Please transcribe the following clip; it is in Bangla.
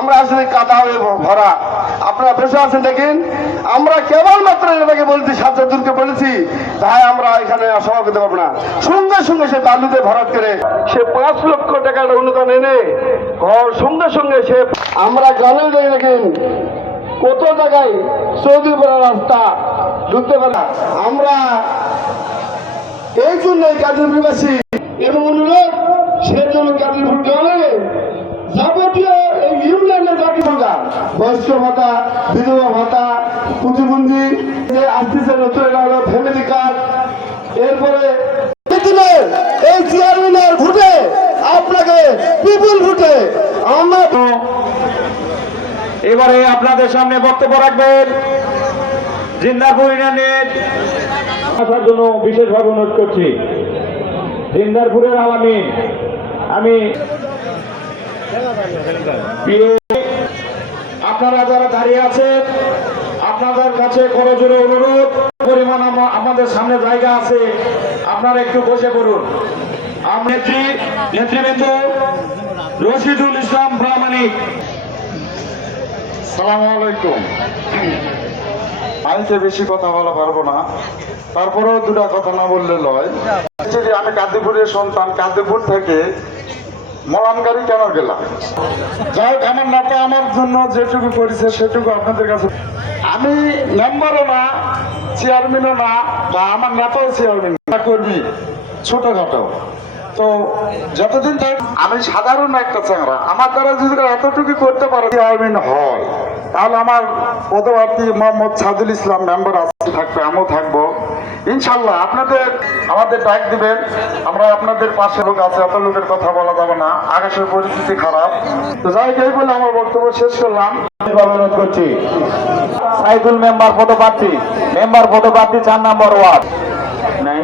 আমরা আসলে কাদা হয়ে ভরা। আপনারা বসে আছেন দেখেন, আমরা কেবলমাত্র এটাকে বলছি, সাজ্জাদুরকে বলেছি ভাই আমরা এখানে সভা করতে পারবো না। সঙ্গে সঙ্গে সে বালুতে ভরাট করে সে 5 লক্ষ টাকার অনুদান এনে ঘর সঙ্গে সঙ্গে সে, আমরা গ্রামে যাই দেখেন কত জায়গায় সৌদি পড়া রাস্তা ঢুকতে পারে না। আমরা এই জন্য গাজীপুরবাসী এবং অনুরোধ সেজন্য গাজীপুর গ্রামে যাবতীয় এই ইউনিয়নের বাকি ভাঙা বয়স্ক ভাতা, বিধবা ভাতা, প্রতিবন্ধী যে আসতেছে নতুন হলো ফ্যামিলি কার্ড, এরপরে এই চেয়ারম্যানের ভোটে আপনাকে পিপুল ভোটে আমরা। এবারে আপনাদের সামনে বক্তব্য রাখবেন জিন্দারপুর ইউনিয়নের আসার জন্য বিশেষভাবে অনুরোধ করছি। জিন্দারপুরের আলামিন আমি আপনারা যারা দাঁড়িয়ে আছেন আপনাদের কাছে করজোড়ে অনুরোধ, পরিমাণ আমাদের সামনে জায়গা আছে, আপনারা একটু বসে পড়ুন। নেতৃবৃন্দ রশিদুল ইসলাম প্রামাণিক। সালাম আলাইকুম। আইতে বেশি কথা বলা পারবো না, তারপরেও দুটা কথা না বললে লয়। আমি কাদিপুরের সন্তান, কাদিপুর থেকে মরানগাড়ি কেন গেলাম? যাই হোক, আমার নেতা আমার জন্য যেটুকু করেছে সেটুকু আপনাদের কাছে। আমি মেম্বারও না, চেয়ারম্যানও না, বা আমার নেতাও চেয়ারম্যান না, কর্মী ছোটখাটো। তো যতদিন আমি সাধারণ একটা চ্যাংরা, আমার দ্বারা যদি এতটুকু করতে পারে চেয়ারম্যান হয়, তাহলে আমার পদপ্রার্থী মোহাম্মদ সাদুল ইসলাম মেম্বার আছে, থাকবে, আমিও থাকবো ইনশাল্লাহ। আপনাদের আমাদের ডাক দিবেন, আমরা আপনাদের পাশে লোক আছে, এত লোকের কথা বলা যাবে না, আকাশের পরিস্থিতি খারাপ। তো যাই এই বলে আমার বক্তব্য শেষ করলাম। অনুরোধ করছি সাইদুল মেম্বার পদপ্রার্থী 4 নম্বর ওয়ার্ড নাই